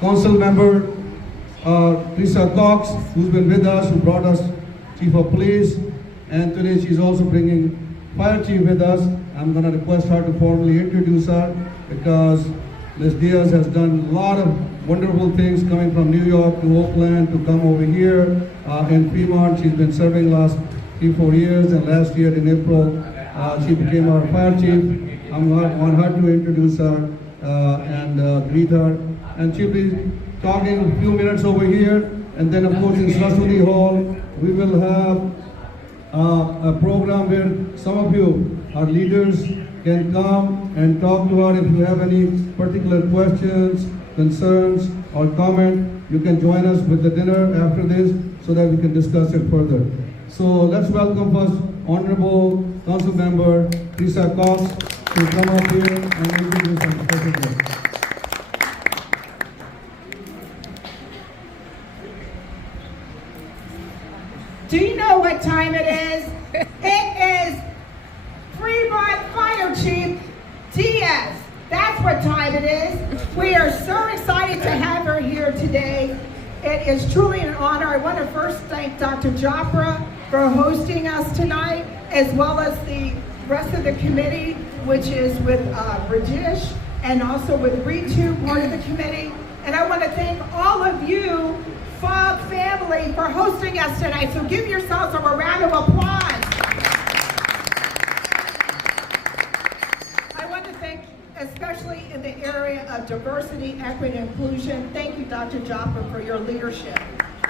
Councilmember Teresa Cox, who's been with us, who brought us Chief of Police, and today she's also bringing Fire Chief with us. I'm going to request her to formally introduce her because Ms. Diaz has done a lot of wonderful things coming from New York to Oakland to come over here in Fremont. She's been serving last 3-4 years, and last year in April she became our Fire Chief. I want her to introduce her and greet her, and she'll be talking a few minutes over here, and then of course in Saraswati Hall we will have a program where some of you, our leaders, can come and talk to her. If you have any particular questions, concerns, or comment, you can join us with the dinner after this so that we can discuss it further. So let's welcome first Honorable Councilmember Teresa Cox to come up here and introduce our special guest. Do you know what time it is? It is Fremont Fire Chief Diaz. That's what time it is. We are so excited to have her here today. It is truly an honor. I want to first thank Dr. Japra for hosting us tonight, as well as the rest of the committee, which is with Rajesh and also with Ritu, part of the committee. And I want to thank all of you, FOG family, for hosting us tonight. So give yourselves a round of applause. I want to thank, especially in the area of diversity, equity, and inclusion, thank you, Dr. Japra, for your leadership.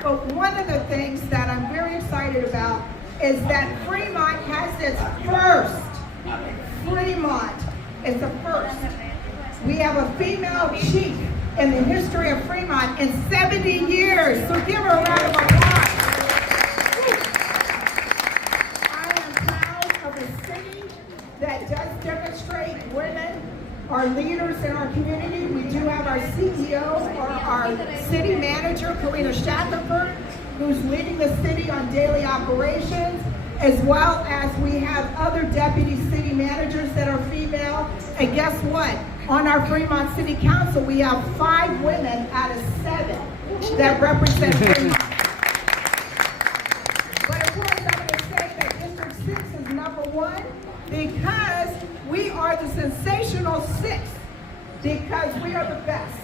But one of the things that I'm very excited about is that Fremont has its first. Fremont is the first. We have a female chief in the history of Fremont in 70 years. So give her a round of applause. I am proud of a city that does demonstrate women are leaders in our community. We do have our CEO, or our city manager, Karina Shackelford, who's leading the city on daily operations, as well as we have other deputy city managers that are female. And guess what? On our Fremont City Council, we have 5 women out of 7 that represent Fremont. But of course, I'm going to say that District 6 is number 1 because we are the sensational 6, because we are the best.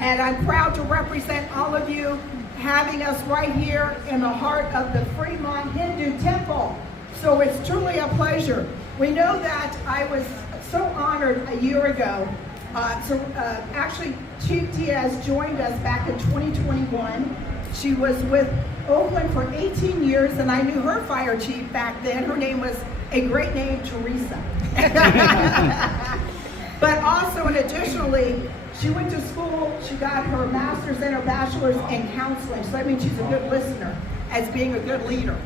And I'm proud to represent all of you, having us right here in the heart of the Fremont Hindu Temple. So it's truly a pleasure. We know that I was so honored a year ago. Actually, Chief Diaz joined us back in 2021. She was with Oakland for 18 years, and I knew her fire chief back then. Her name was a great name, Teresa. But also, and additionally, she went to school, she got her master's and her bachelor's in counseling. So that means she's a good listener, as being a good leader.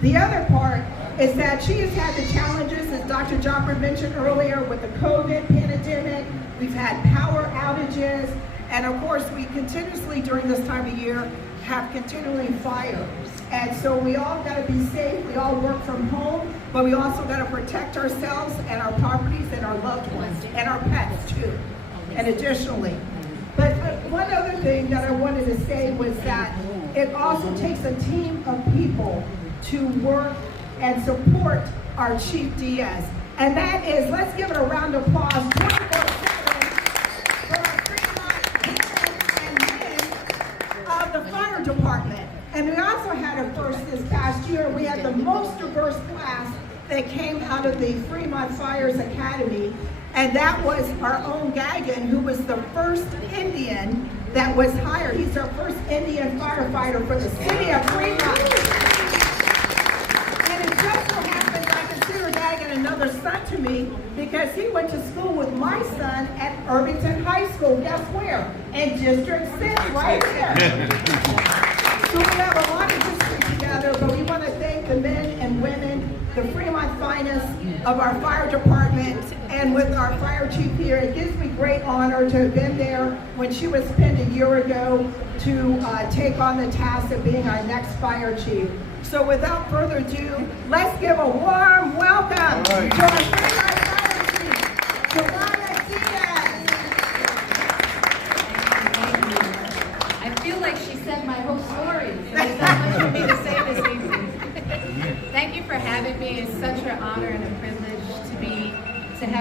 The other part is that she has had the challenges, as Dr. Japra mentioned earlier, with the COVID pandemic. We've had power outages, and of course, we continuously, during this time of year, have continually fire. And so we all got to be safe. We all work from home, but we also got to protect ourselves and our properties and our loved ones and our pets too. And additionally, but one other thing that I wanted to say was that it also takes a team of people to work and support our Chief Diaz. And that is, let's give it a round of applause, 24/7, for our Fremont women and men of the fire department. And we also had a first this past year. We had the most diverse class that came out of the Fremont Fires Academy. And that was our own Gagan, who was the first Indian that was hired. He's our first Indian firefighter for the city of Fremont. And it just so happens I consider Gagan another son to me because he went to school with my son at Irvington High School. Guess where? In District 6, right here. So we have a lot of history together, but we want to thank the men and women, the Fremont finest of our fire department, and with our fire chief here. It gives me great honor to have been there when she was pinned a year ago to take on the task of being our next fire chief. So without further ado, let's give a warm welcome to our Fremont fire chief, Zoraida Diaz.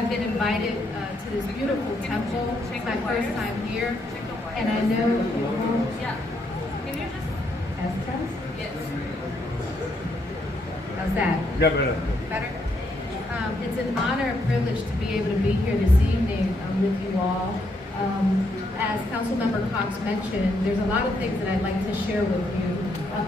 have been invited to this beautiful temple. It's my first time here, and I know. Yeah. Can you just test test? Yes. How's that? Yeah, better. Better. It's an honor and privilege to be able to be here this evening with you all. As Councilmember Cox mentioned, there's a lot of things that I'd like to share with you,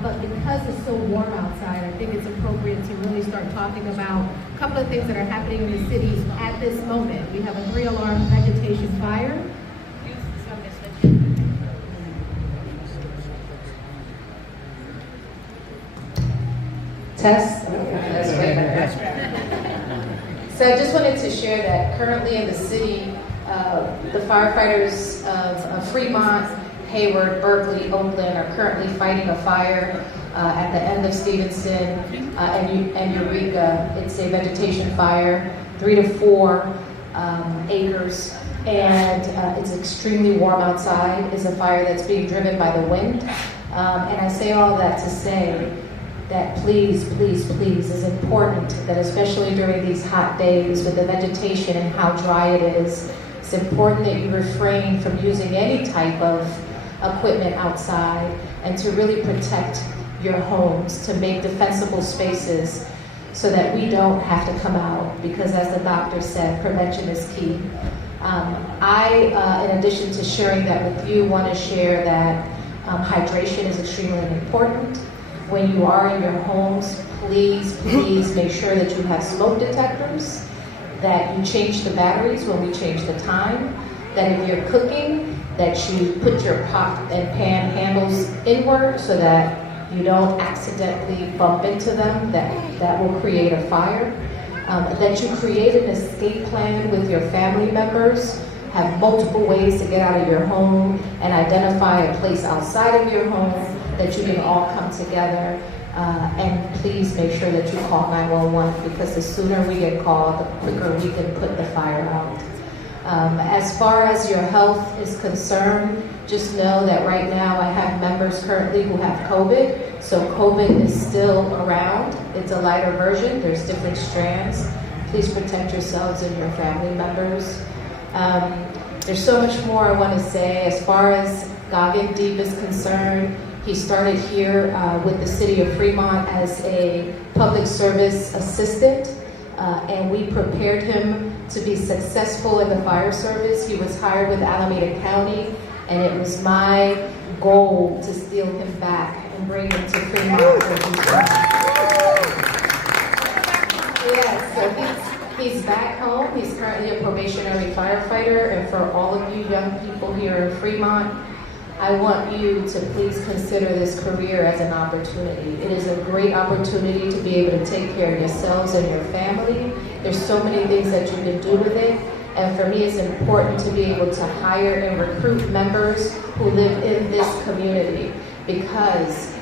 but because it's so warm outside, I think it's appropriate to really start talking about a couple of things that are happening in the city at this moment. We have a 3-alarm vegetation fire. Test. That's way better. So I just wanted to share that currently in the city, the firefighters of Fremont, Hayward, Berkeley, Oakland are currently fighting a fire at the end of Stevenson and Eureka. It's a vegetation fire, 3 to 4 acres, and it's extremely warm outside. It's a fire that's being driven by the wind. And I say all that to say that please, please, please, is important that especially during these hot days with the vegetation and how dry it is, it's important that you refrain from using any type of equipment outside and to really protect your homes, to make defensible spaces so that we don't have to come out, because as the doctor said, prevention is key. In addition to sharing that with you, want to share that hydration is extremely important. When you are in your homes, please, please make sure that you have smoke detectors, that you change the batteries when we change the time, that if you're cooking, that you put your pot and pan handles inward so that you don't accidentally bump into them, that will create a fire, that you create an escape plan with your family members, have multiple ways to get out of your home, and identify a place outside of your home that you can all come together, and please make sure that you call 911, because the sooner we get called, the quicker we can put the fire out. As far as your health is concerned, just know that right now I have members currently who have COVID, so COVID is still around. It's a lighter version, there's different strands. Please protect yourselves and your family members. There's so much more I want to say. As far as Goggin Deep is concerned, he started here with the city of Fremont as a public service assistant, and we prepared him to be successful in the fire service. He was hired with Alameda County, and it was my goal to steal him back and bring him to Fremont. Yes, so he's back home. He's currently a probationary firefighter, and for all of you young people here in Fremont, I want you to please consider this career as an opportunity. It is a great opportunity to be able to take care of yourselves and your family. There's so many things that you can do with it. And for me, it's important to be able to hire and recruit members who live in this community, because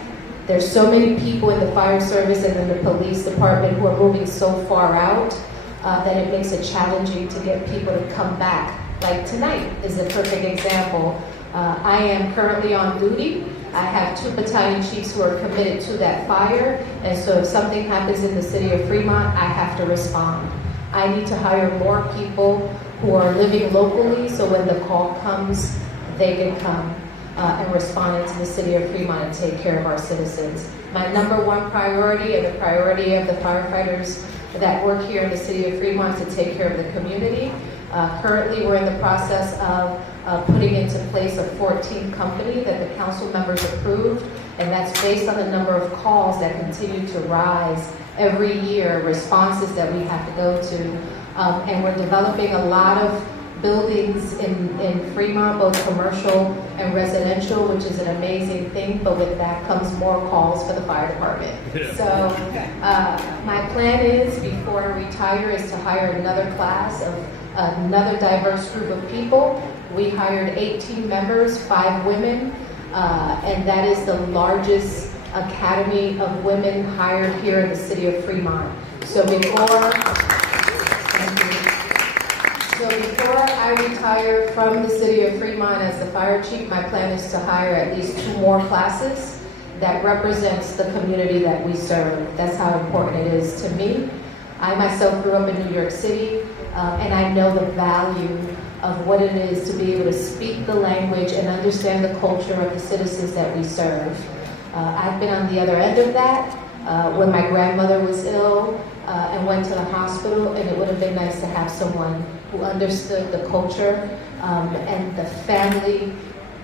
there's so many people in the fire service and in the police department who are moving so far out that it makes it challenging to get people to come back. Like tonight is a perfect example. I am currently on duty. I have 2 battalion chiefs who are committed to that fire, and so if something happens in the city of Fremont, I have to respond. I need to hire more people who are living locally, so when the call comes, they can come and respond into the city of Fremont and take care of our citizens. My #1 priority, and the priority of the firefighters that work here in the city of Fremont, to take care of the community. Currently, we're in the process of putting into place a 14th company that the council members approved, and that's based on the number of calls that continue to rise every year, responses that we have to go to. And we're developing a lot of buildings in Fremont, both commercial and residential, which is an amazing thing, but with that comes more calls for the fire department. Yeah. So my plan is, before I retire, is to hire another class of another diverse group of people. We hired 18 members, 5 women, and that is the largest academy of women hired here in the city of Fremont. So before I retire from the city of Fremont as the fire chief, my plan is to hire at least 2 more classes that represents the community that we serve. That's how important it is to me. I myself grew up in New York City. and I know the value of what it is to be able to speak the language and understand the culture of the citizens that we serve. I've been on the other end of that when my grandmother was ill and went to the hospital, and it would have been nice to have someone who understood the culture and the family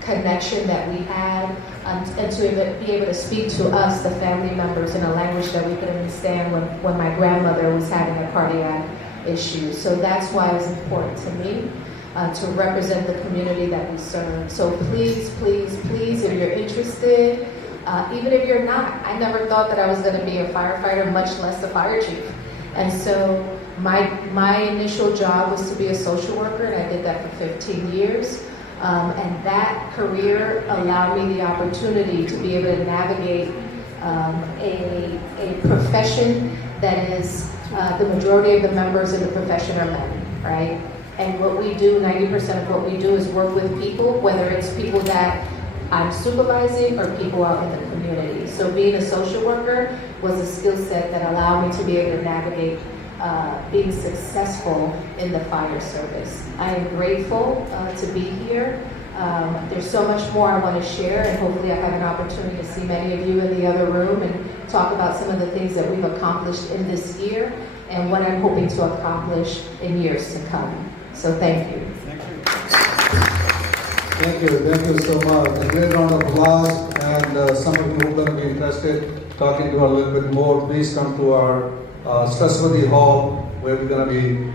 connection that we had, and to be able to speak to us, the family members, in a language that we could understand when my grandmother was having a cardiac issue. So that's why it's important to me to represent the community that we serve. So please, please, please, if you're interested, even if you're not, I never thought that I was going to be a firefighter, much less a fire chief. And so my initial job was to be a social worker, and I did that for 15 years. And that career allowed me the opportunity to be able to navigate a profession that is the majority of the members in the profession are men, right? And what we do, 90% of what we do is work with people, whether it's people that I'm supervising or people out in the community. So being a social worker was a skill set that allowed me to be able to navigate being successful in the fire service. I am grateful to be here. There's so much more I want to share, and hopefully I have an opportunity to see many of you in the other room and talk about some of the things that we've accomplished in this year and what I'm hoping to accomplish in years to come. So thank you. Thank you so much. A great round of applause, and some of you who are going to be interested talking to her a little bit more, please come to our Stressworthy Hall, where we're going to be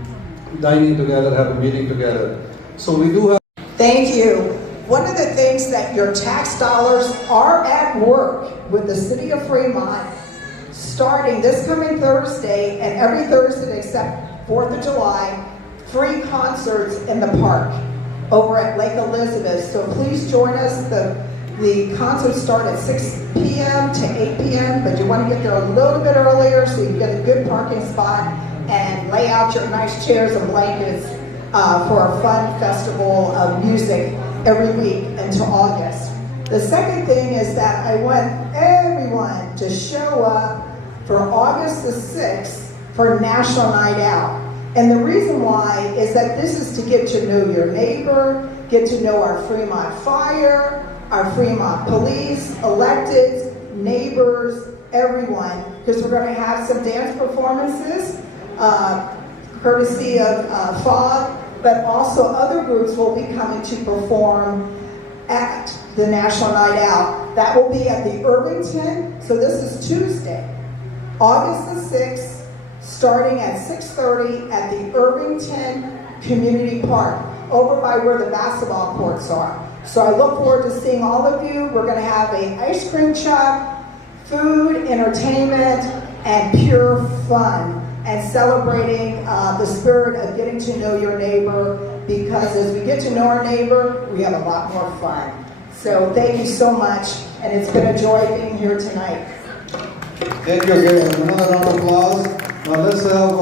dining together, have a meeting together. So we do have... Thank you. One of the things that your tax dollars are at work with the city of Fremont, starting this coming Thursday and every Thursday except 4th of July, free concerts in the park over at Lake Elizabeth. So please join us. The concerts start at 6 p.m. to 8 p.m., but you want to get there a little bit earlier so you can get a good parking spot and lay out your nice chairs and blankets for a fun festival of music every week until August. The second thing is that I want everyone to show up for August the 6th for National Night Out. And the reason why is that this is to get to know your neighbor, get to know our Fremont Fire, our Fremont Police, electeds, neighbors, everyone, because we're going to have some dance performances, courtesy of FOG, but also other groups will be coming to perform at the National Night Out. That will be at the Irvington, so this is Tuesday, August the 6th, starting at 6:30 at the Irvington Community Park, over by where the basketball courts are. So I look forward to seeing all of you. We're going to have an ice cream truck, food, entertainment, and pure fun, and celebrating the spirit of getting to know your neighbor, because as we get to know our neighbor, we have a lot more fun. So thank you so much, and it's been a joy being here tonight. Thank you again. Another round of applause. Now let's have